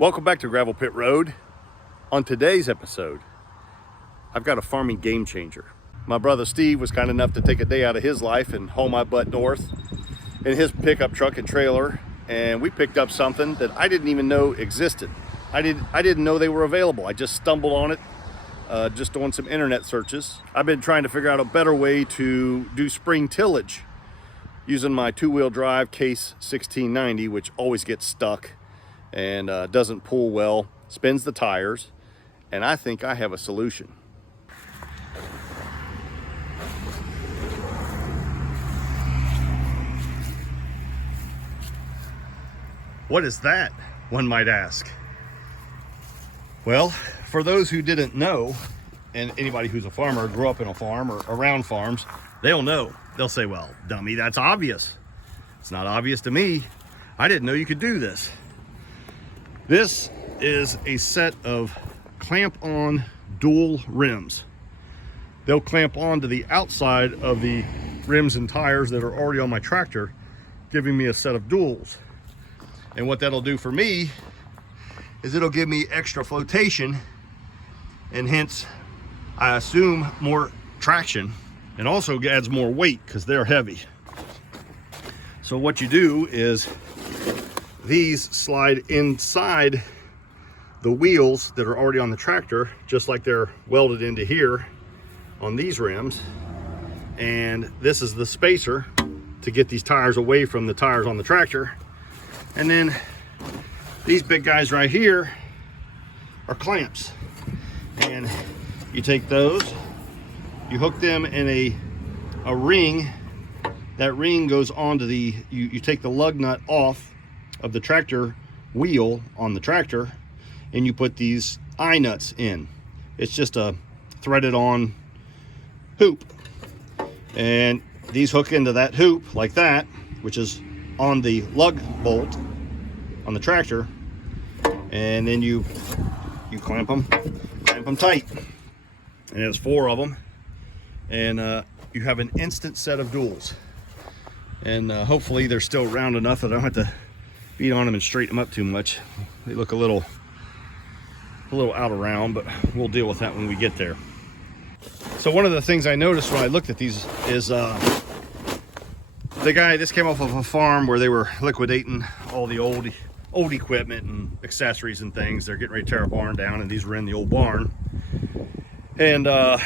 Welcome back to Gravel Pit Road. On today's episode, I've got a farming game changer. My brother Steve was kind enough to take a day out of his life and haul my butt north in his pickup truck and trailer, and we picked up something that I didn't even know existed. I didn't know they were available. I just stumbled on it, just doing some internet searches. I've been trying to figure out a better way to do spring tillage using my two-wheel drive Case 1690, which always gets stuck and doesn't pull well, spins the tires, and I think I have a solution. What is that, one might ask? Well, for those who didn't know, and anybody who's a farmer, grew up in a farm or around farms, they'll know. They'll say, well, dummy, that's obvious. It's not obvious to me. I didn't know you could do this. This is a set of clamp-on dual rims. They'll clamp on to the outside of the rims and tires that are already on my tractor, giving me a set of duals. And what that'll do for me is it'll give me extra flotation, and hence, I assume, more traction, and also adds more weight because they're heavy. So what you do is these slide inside the wheels that are already on the tractor, just like they're welded into here on these rims. And this is the spacer to get these tires away from the tires on the tractor. And then these big guys right here are clamps. And you take those, you hook them in a ring. That ring goes onto the, you take the lug nut off of the tractor wheel on the tractor, and you put these eye nuts in. It's just a threaded on hoop, and these hook into that hoop like that, which is on the lug bolt on the tractor, and then you clamp them tight. And there's 4 of them, and you have an instant set of duals. And hopefully they're still round enough that I don't have to beat on them and straighten them up too much. They look a little out of round, but we'll deal with that when we get there. So one of the things I noticed when I looked at these is this came off of a farm where they were liquidating all the old equipment and accessories and things. They're getting ready to tear a barn down, and these were in the old barn. And all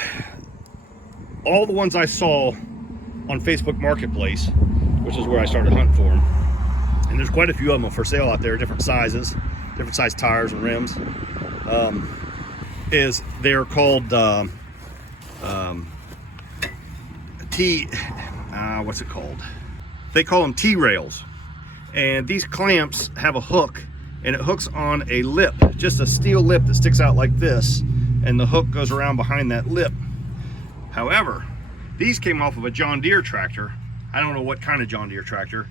the ones I saw on Facebook Marketplace, which is where I started hunting for them, and there's quite a few of them for sale out there, different sizes, different size tires and rims, is they're called what's it called? They call them T-rails. And these clamps have a hook, and it hooks on a lip, just a steel lip that sticks out like this, and the hook goes around behind that lip. However, these came off of a John Deere tractor. I don't know what kind of John Deere tractor.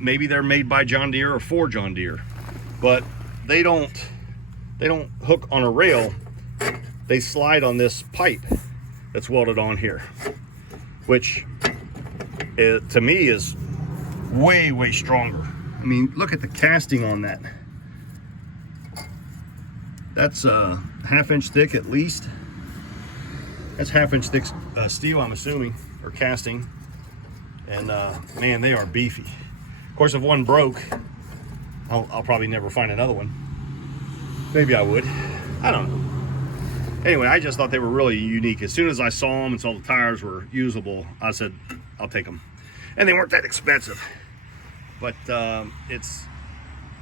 Maybe they're made by John Deere or for John Deere, but they don't hook on a rail. They slide on this pipe that's welded on here, which to me is way stronger. I mean, look at the casting on that. That's a 1/2 inch thick at least. That's 1/2 inch thick steel, I'm assuming, or casting. And man, they are beefy. Of course, if one broke, I'll probably never find another one. Maybe I would. I don't know. Anyway, I just thought they were really unique. As soon as I saw them and saw the tires were usable, I said, I'll take them. And they weren't that expensive. But it's,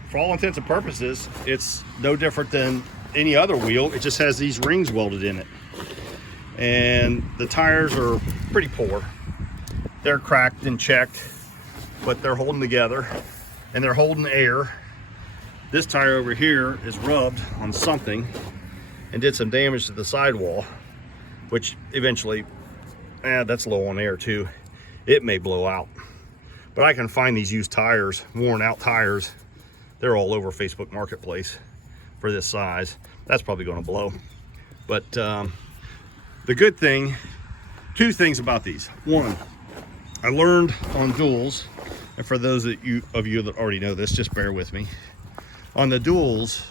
for all intents and purposes, it's no different than any other wheel. It just has these rings welded in it. And the tires are pretty poor. They're cracked and checked, but they're holding together, and they're holding air. This tire over here is rubbed on something and did some damage to the sidewall, which eventually, that's low on air too. It may blow out. But I can find these used tires, worn out tires. They're all over Facebook Marketplace for this size. That's probably gonna blow. But the good thing, 2 things about these. One, I learned on duals, and for those of you that already know this, just bear with me. On the duals,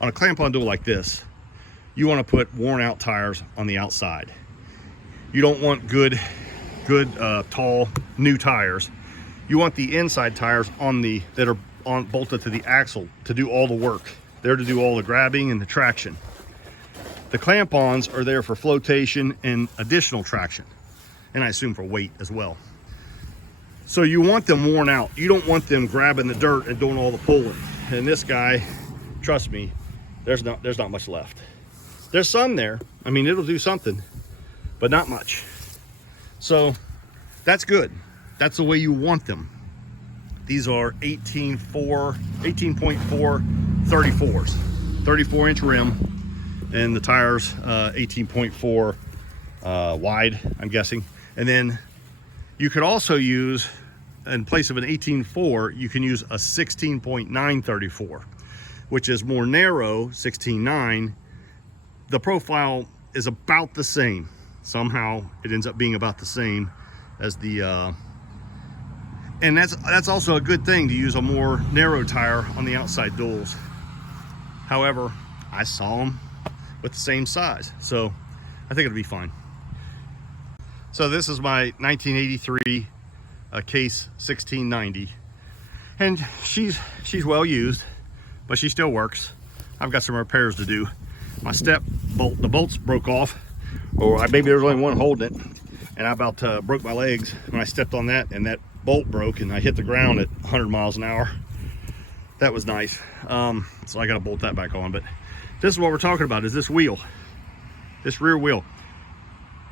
on a clamp-on dual like this, you want to put worn out tires on the outside. You don't want good tall new tires. You want the inside tires that are bolted to the axle to do all the work. They're to do all the grabbing and the traction. The clamp-ons are there for flotation and additional traction, and I assume for weight as well. So you want them worn out. You don't want them grabbing the dirt and doing all the pulling. And this guy, trust me, there's not much left. There's some there. I mean, it'll do something, but not much. So that's good. That's the way you want them. These are 18.4 34s, 34-inch rim. And the tires 18.4 wide, I'm guessing. And then you could also use, in place of an 18.4, you can use a 16.9 34, which is more narrow. 16.9, the profile is about the same. Somehow it ends up being about the same as the and that's also a good thing, to use a more narrow tire on the outside duals. However, I saw them with the same size, so I think it'll be fine. So this is my 1983 Case 1690, and she's well used, but she still works. I've got some repairs to do. My step bolt, the bolts broke off, or maybe there was only one holding it, and I about broke my legs when I stepped on that, and that bolt broke, and I hit the ground at 100 miles an hour. That was nice. So I got to bolt that back on. But this is what we're talking about, is this wheel, this rear wheel.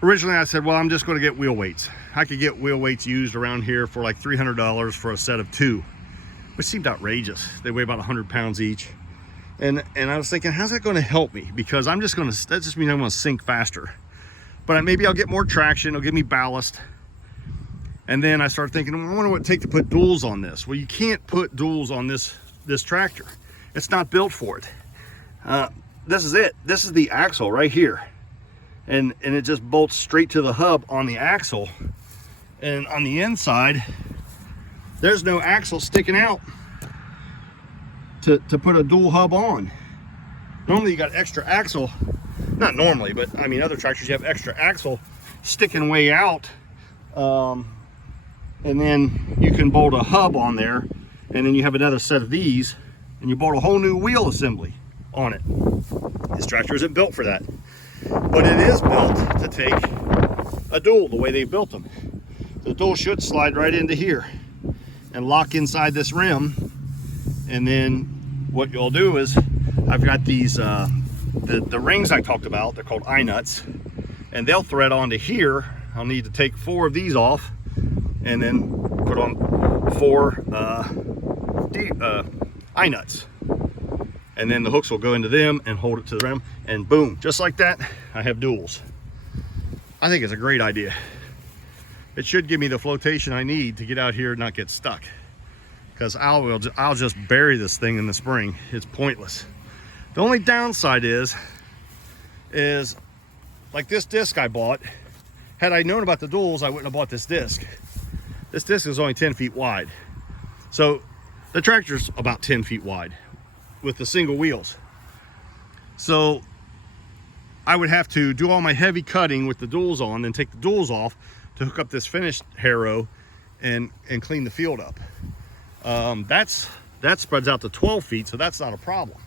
Originally I said, well, I'm just going to get wheel weights. I could get wheel weights used around here for like $300 for a set of 2, which seemed outrageous. They weigh about 100 pounds each. And I was thinking, how's that going to help me? Because that just means I'm going to sink faster. But maybe I'll get more traction, it'll give me ballast. And then I started thinking, I wonder what it'd take to put duals on this. Well, you can't put duals on this tractor. It's not built for it. This is it. This is the axle right here. And it just bolts straight to the hub on the axle. And on the inside, there's no axle sticking out to put a dual hub on. Normally you got extra axle, not normally, but I mean other tractors, you have extra axle sticking way out. And then you can bolt a hub on there, and then you have another set of these, and you bolt a whole new wheel assembly on it. This tractor isn't built for that, but it is built to take a dual the way they built them. The dual should slide right into here and lock inside this rim. And then what you'll do is, I've got these the rings I talked about. They're called I-nuts, and they'll thread onto here. I'll need to take 4 of these off, and then put on 4 I-nuts. And then the hooks will go into them and hold it to the rim, and boom, just like that, I have duals. I think it's a great idea. It should give me the flotation I need to get out here and not get stuck. Because I'll just bury this thing in the spring. It's pointless. The only downside is like this disc I bought. Had I known about the duals, I wouldn't have bought this disc. This disc is only 10 feet wide. So the tractor's about 10 feet wide with the single wheels. So I would have to do all my heavy cutting with the duals on, then take the duals off to hook up this finished harrow and clean the field up. That spreads out to 12 feet, so that's not a problem.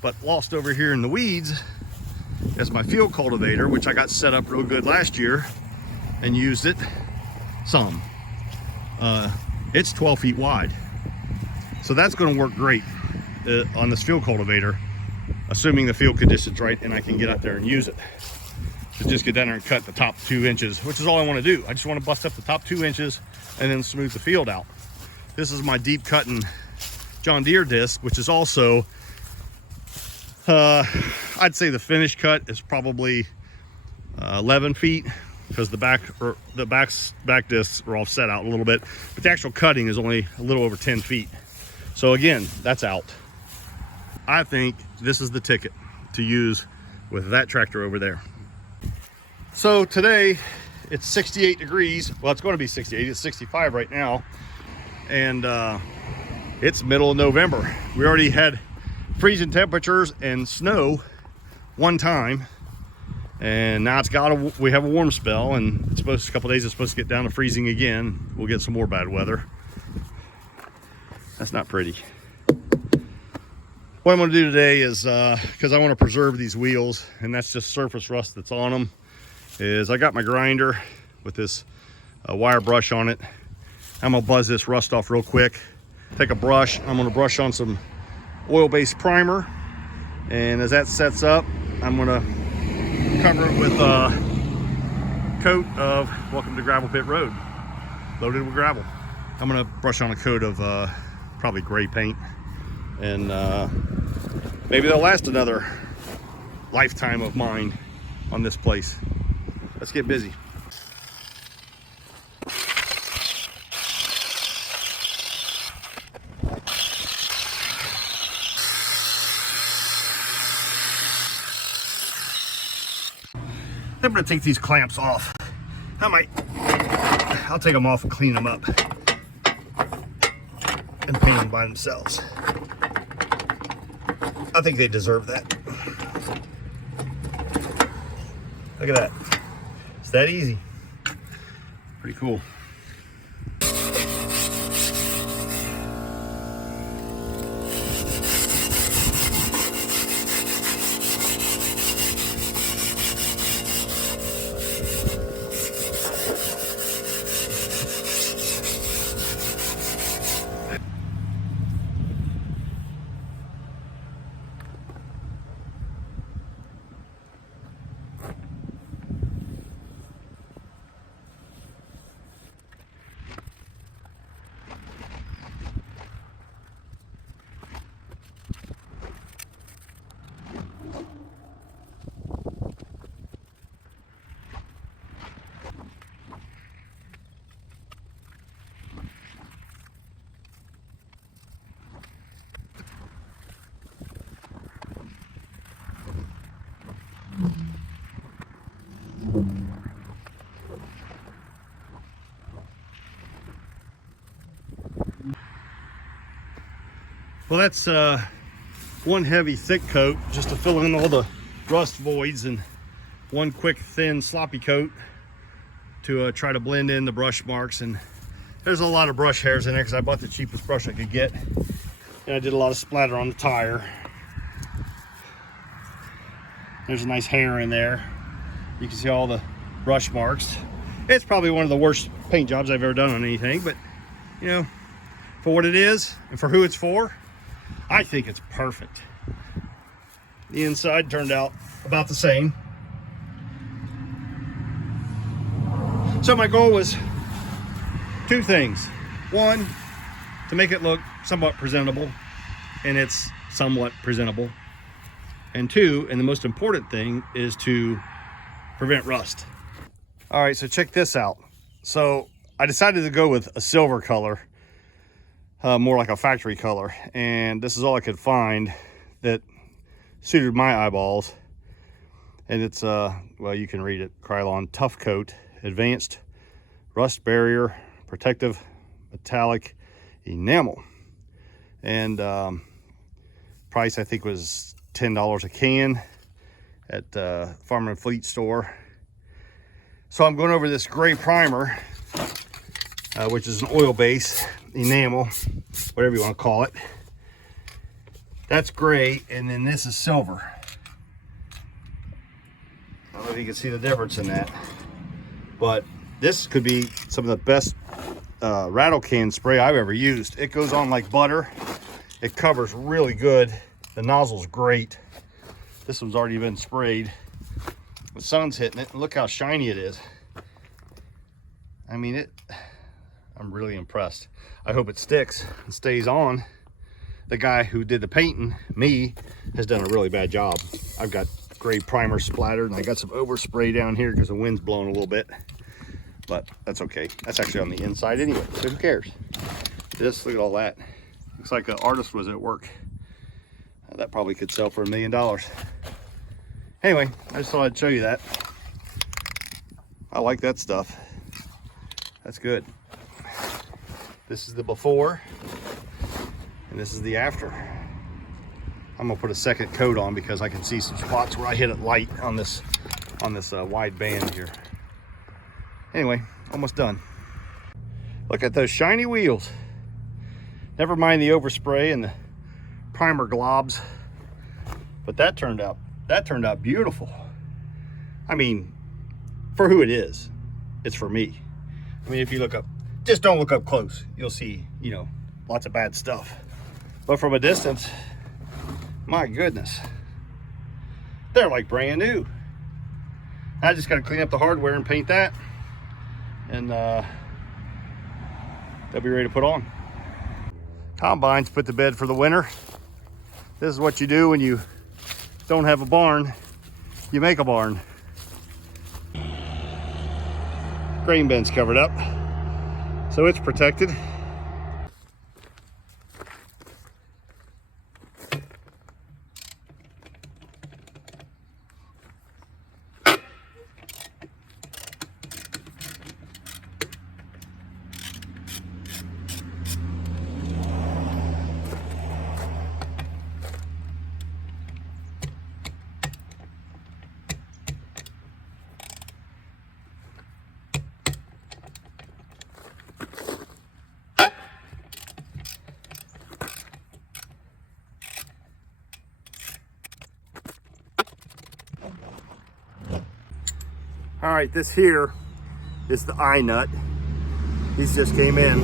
But lost over here in the weeds is my field cultivator, which I got set up real good last year and used it some. It's 12 feet wide. So that's going to work great on this field cultivator, assuming the field condition's right and I can get out there and use it. To just get down there and cut the top 2 inches, which is all I want to do. I just want to bust up the top 2 inches and then smooth the field out. This is my deep cutting John Deere disc, which is also, I'd say the finish cut is probably 11 feet, because the back discs are offset out a little bit, but the actual cutting is only a little over 10 feet. So again, that's out. I think this is the ticket to use with that tractor over there. So today it's 68 degrees. Well, it's going to be 68. It's 65 right now. And It's middle of November. We already had freezing temperatures and snow one time, and now we have a warm spell, and it's supposed, a couple days it's supposed to get down to freezing again. We'll get some more bad weather. That's not pretty. What I'm going to do today is, because I want to preserve these wheels, and that's just surface rust that's on them, is I got my grinder with this wire brush on it. I'm going to buzz this rust off real quick. Take a brush. I'm going to brush on some oil-based primer, and as that sets up, I'm going to cover it with a coat of Welcome to Gravel Pit Road, loaded with gravel. I'm going to brush on a coat of probably gray paint, and maybe they'll last another lifetime of mine on this place. Let's get busy. I'm gonna take these clamps off. I'll take them off and clean them up and paint them by themselves. I think they deserve that. Look at that. It's that easy. Pretty cool. Well, that's one heavy thick coat just to fill in all the rust voids, and one quick thin sloppy coat to try to blend in the brush marks. And there's a lot of brush hairs in there because I bought the cheapest brush I could get, and I did a lot of splatter on the tire. There's a nice hair in there. You can see all the brush marks. It's probably one of the worst paint jobs I've ever done on anything, but you know, for what it is and for who it's for, I think it's perfect. The inside turned out about the same. So my goal was two things. One, to make it look somewhat presentable, and it's somewhat presentable. And two, and the most important thing, is to prevent rust. All right, so check this out. So I decided to go with a silver color, more like a factory color, and this is all I could find that suited my eyeballs. And it's well, you can read it: Krylon Tough Coat Advanced Rust Barrier Protective Metallic Enamel. And price I think was $10 a can at Farm and Fleet store. So I'm going over this gray primer, which is an oil base enamel, whatever you want to call it. That's gray, and then this is silver. I don't know if you can see the difference in that, but this could be some of the best rattle can spray I've ever used. It goes on like butter. It covers really good. The nozzle's great. This one's already been sprayed. The sun's hitting it, and look how shiny it is. I mean, I'm really impressed. I hope it sticks and stays on. The guy who did the painting, me, has done a really bad job. I've got gray primer splattered, and I got some overspray down here because the wind's blowing a little bit. But that's okay. That's actually on the inside anyway, so who cares? Just look at all that. Looks like an artist was at work. That probably could sell for $1 million. Anyway, I just thought I'd show you that. I like that stuff. That's good. This is the before. And this is the after. I'm gonna put a second coat on because I can see some spots where I hit it light on this wide band here. Anyway, almost done. Look at those shiny wheels. Never mind the overspray and the primer globs, but that turned out beautiful. I mean, for who it is, it's for me. I mean, if you look up, just don't look up close, you'll see, you know, lots of bad stuff. But from a distance, my goodness, they're like brand new. I just got to clean up the hardware and paint that, and they'll be ready to put on. Combines put to bed for the winter. This is what you do when you don't have a barn. You make a barn. Grain bin's covered up, so it's protected. All right, this here is the eye nut. These just came in.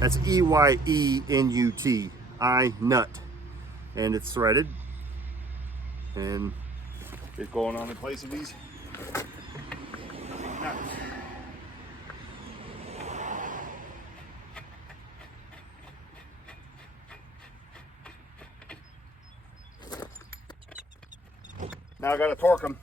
That's E-Y-E-N-U-T, eye nut. And it's threaded. And it's going on in place of these nuts. Now I gotta torque them.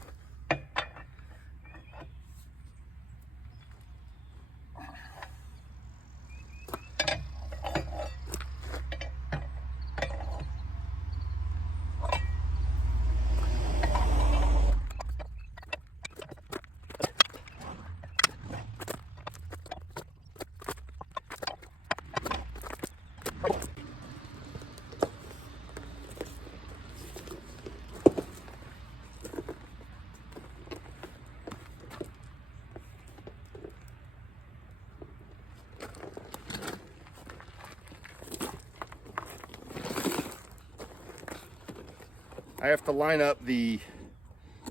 I have to line up the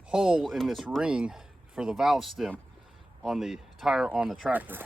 hole in this ring for the valve stem on the tire on the tractor.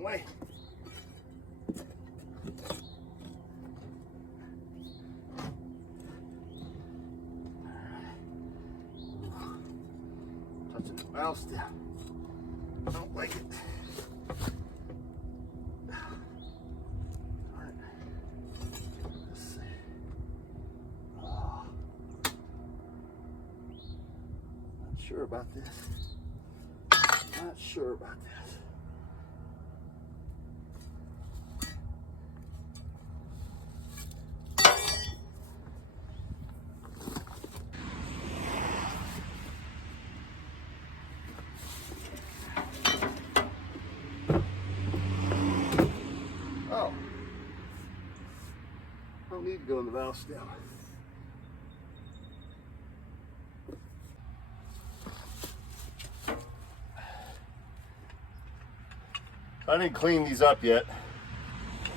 Way. Touching the valve stem. I don't like it. All right. Let's see. Not sure about this. Not sure about this. Need to go in the valve stem. I didn't clean these up yet.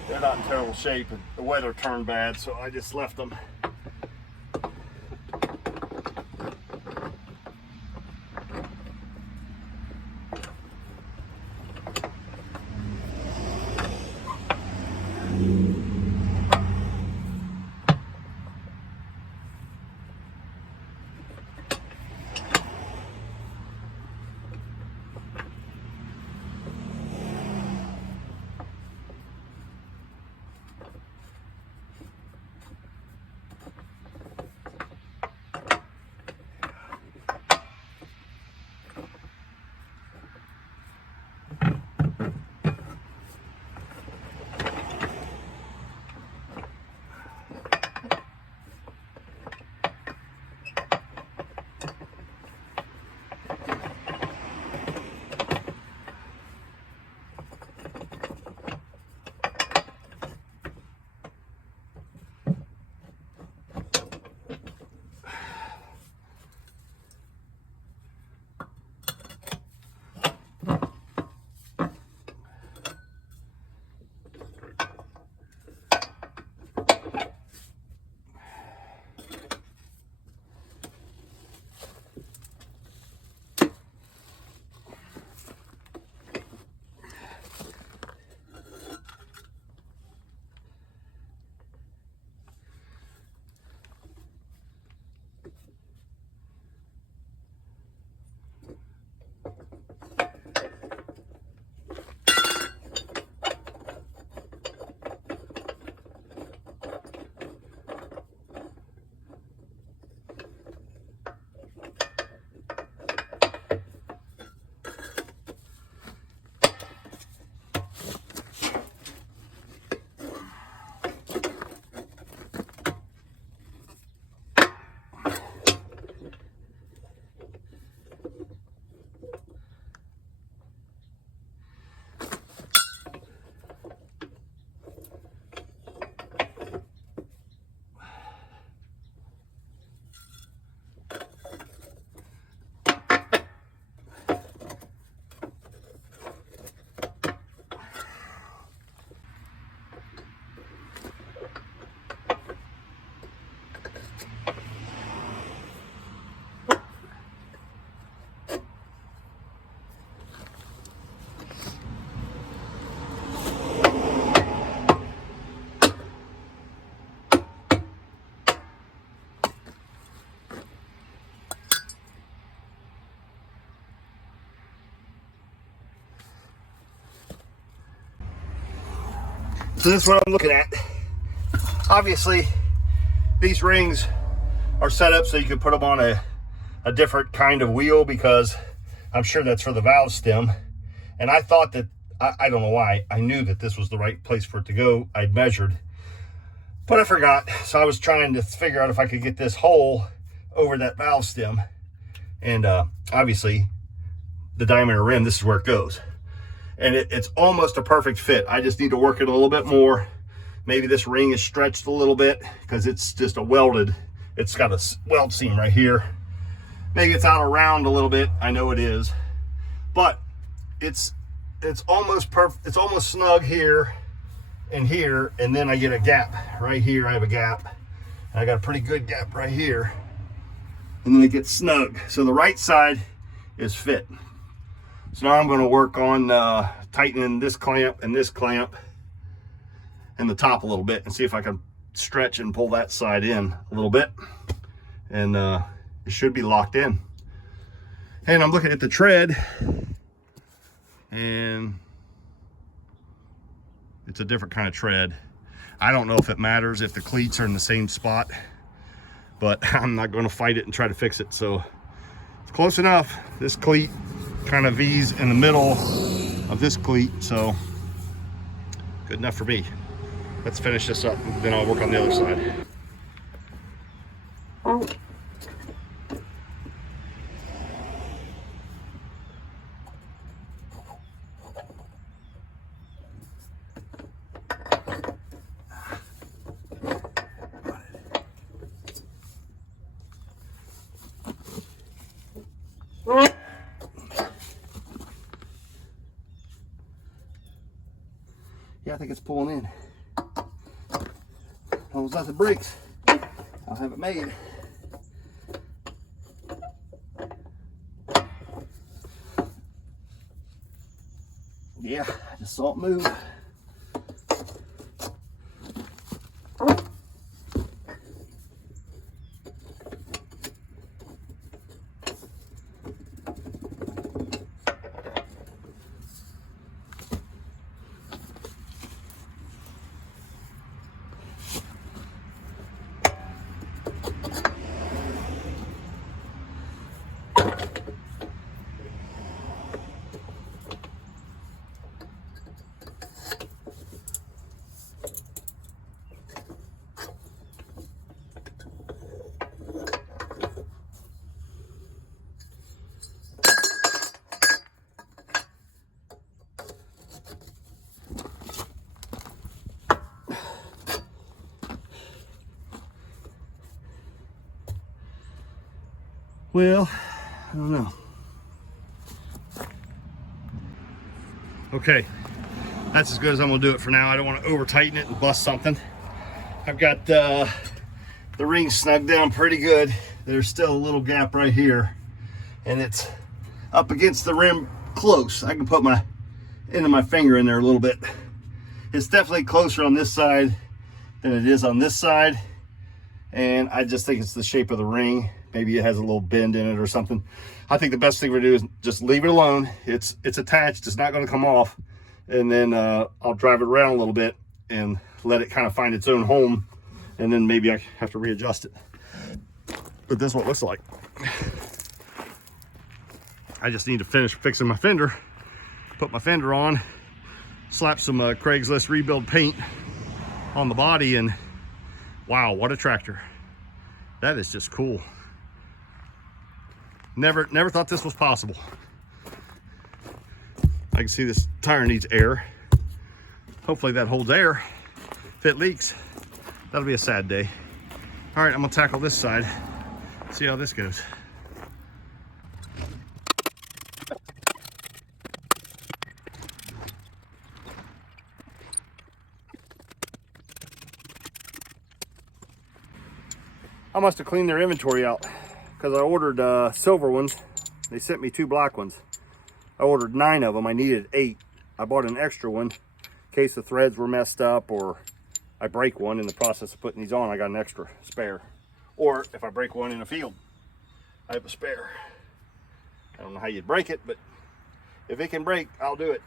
they're not in terrible shape, and the weather turned bad, so I just left them. So this is what I'm looking at. Obviously, these rings are set up so you can put them on a different kind of wheel, because I'm sure that's for the valve stem. And I thought that, I don't know why, I knew that this was the right place for it to go. I'd measured, but I forgot. So I was trying to figure out if I could get this hole over that valve stem. And obviously, the diameter rim, this is where it goes. And it's almost a perfect fit. I just need to work it a little bit more. Maybe this ring is stretched a little bit because it's just a welded, it's got a weld seam right here. Maybe it's out around a little bit. I know it is, but it's almost perfect. It's almost snug here and here, and then I get a gap right here. I have a gap, and I got a pretty good gap right here, and then it gets snug. So the right side is fit. So now I'm going to work on tightening this clamp and the top a little bit, and see if I can stretch and pull that side in a little bit, and it should be locked in. And I'm looking at the tread, and it's a different kind of tread. I don't know if it matters if the cleats are in the same spot, but I'm not going to fight it and try to fix it. So it's close enough. This cleat kind of V's in the middle of this cleat, so good enough for me. Let's finish this up, then I'll work on the other side. Yeah, I think it's pulling in. long as nothing breaks, I'll have it made. Yeah, I just saw it move. Well, I don't know. Okay, that's as good as I'm gonna do it for now. I don't want to over tighten it and bust something. I've got the ring snugged down pretty good. There's still a little gap right here, and it's up against the rim close. I can put my end of my finger in there a little bit. It's definitely closer on this side than it is on this side, and I just think it's the shape of the ring. Maybe it has a little bend in it or something. I think the best thing to do is just leave it alone. It's attached, it's not gonna come off. And then I'll drive it around a little bit and let it kind of find its own home. And then maybe I have to readjust it. But this is what it looks like. I just need to finish fixing my fender, put my fender on, slap some Craigslist rebuild paint on the body, and wow, what a tractor. That is just cool. Never thought this was possible. I can see this tire needs air. Hopefully that holds air. If it leaks, that'll be a sad day. All right, I'm gonna tackle this side, see how this goes. I must have cleaned their inventory out because I ordered silver ones. They sent me 2 black ones. I ordered 9 of them. I needed 8. I bought an extra one in case the threads were messed up or I break one in the process of putting these on. I got an extra spare. Or if I break one in a field, I have a spare. I don't know how you'd break it, but if it can break, I'll do it.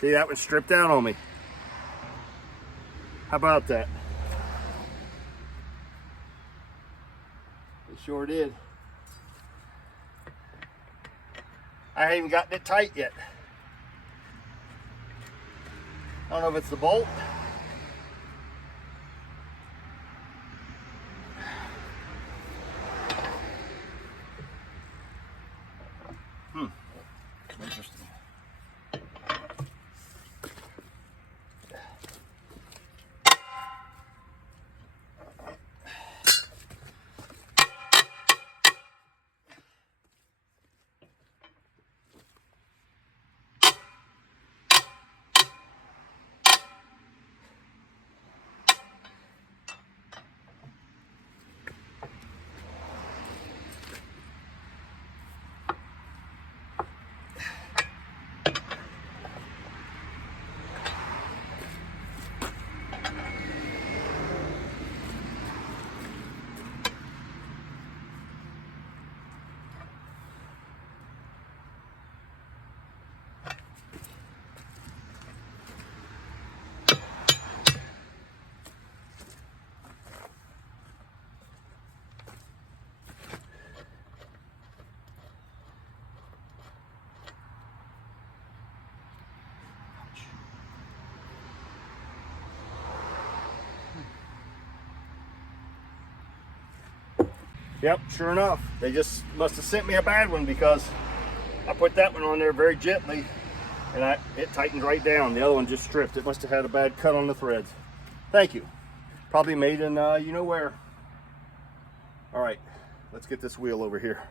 See, that one stripped down on me. How about that? It sure did. I haven't even gotten it tight yet. I don't know if it's the bolt. Interesting. Yep, sure enough. They just must have sent me a bad one because I put that one on there very gently and it tightened right down. The other one just stripped. It must have had a bad cut on the threads. Thank you. Probably made in you know where. All right, let's get this wheel over here.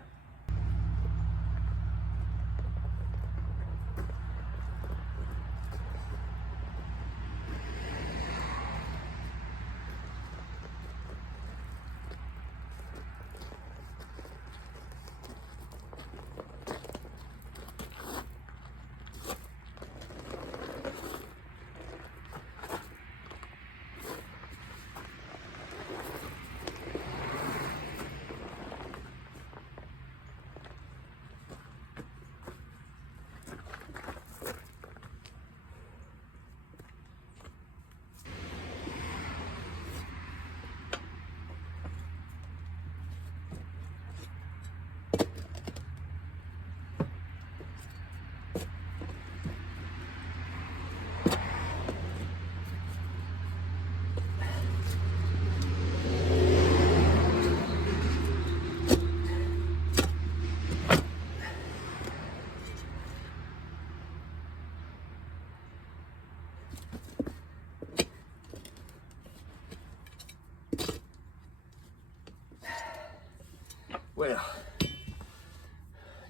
Well, I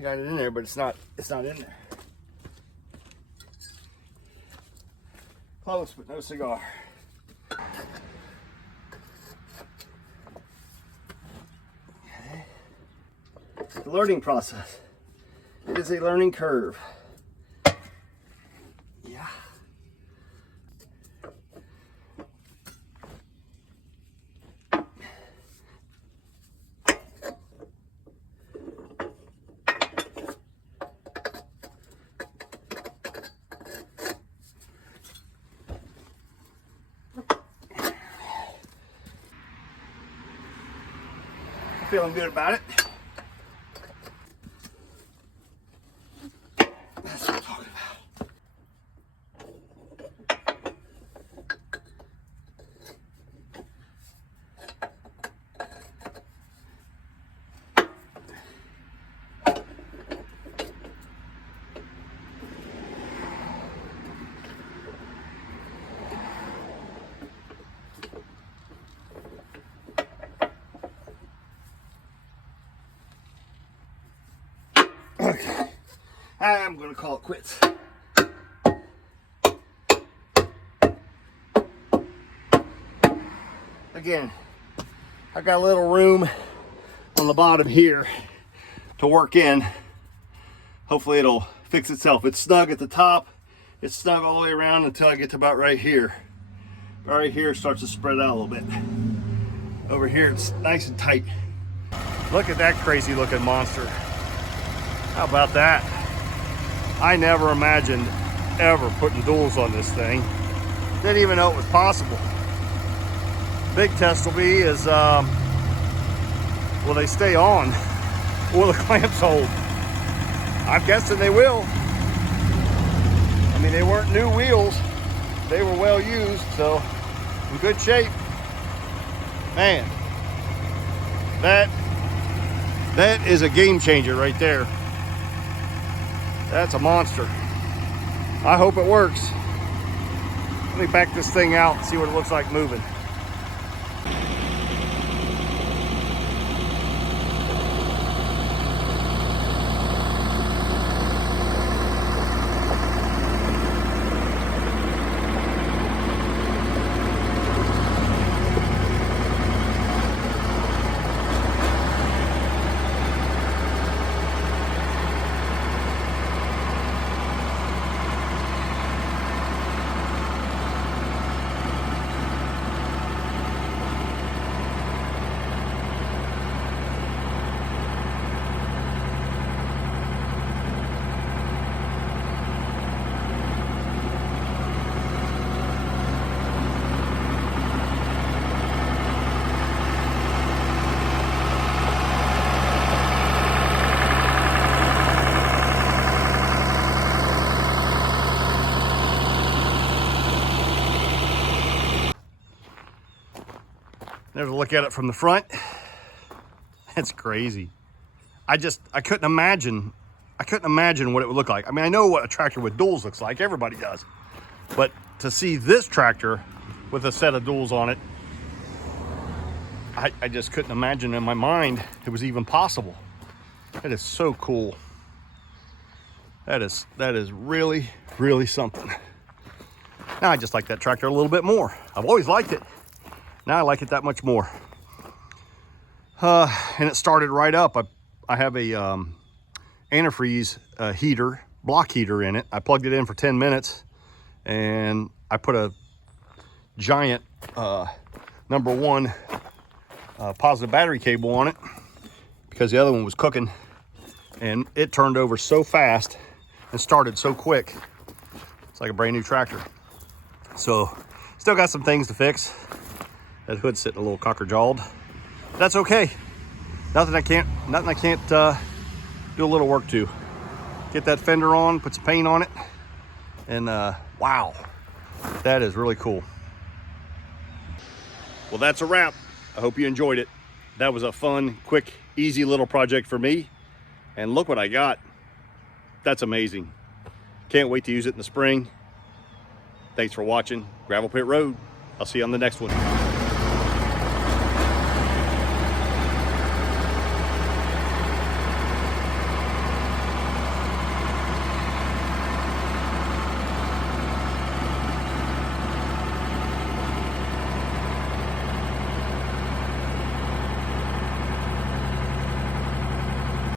got it in there, but it's not in there. Close, but no cigar. Okay. The learning process. It is a learning curve. Yeah. Feeling good about it. That's what I'm talking about. Okay, I'm gonna call it quits. Again, I got a little room on the bottom here to work in. Hopefully it'll fix itself. It's snug at the top. It's snug all the way around until I get to about right here. Right here it starts to spread out a little bit. Over here it's nice and tight. Look at that crazy looking monster. How about that? I never imagined ever putting duals on this thing. Didn't even know it was possible. Big test will be is, will they stay on? Will the clamps hold? I'm guessing they will. I mean, they weren't new wheels. They were well used, so in good shape. Man, that is a game changer right there. That's a monster. I hope it works. Let me back this thing out and see what it looks like moving. There's a look at it from the front. That's crazy. I couldn't imagine what it would look like. I mean, I know what a tractor with duals looks like, everybody does. But to see this tractor with a set of duals on it, I just couldn't imagine in my mind it was even possible. That is so cool. That is really, really something. Now I just like that tractor a little bit more. I've always liked it. Now I like it that much more. And it started right up. I have a antifreeze heater, block heater in it. I plugged it in for 10 minutes and I put a giant number 1 positive battery cable on it because the other one was cooking, and it turned over so fast and started so quick. It's like a brand new tractor. So still got some things to fix. That hood's sitting a little cocker-jawed. That's okay. Nothing I can't do a little work to. Get that fender on, put some paint on it, and wow, that is really cool. Well, that's a wrap. I hope you enjoyed it. That was a fun, quick, easy little project for me. And look what I got. That's amazing. Can't wait to use it in the spring. Thanks for watching Gravel Pit Road. I'll see you on the next one.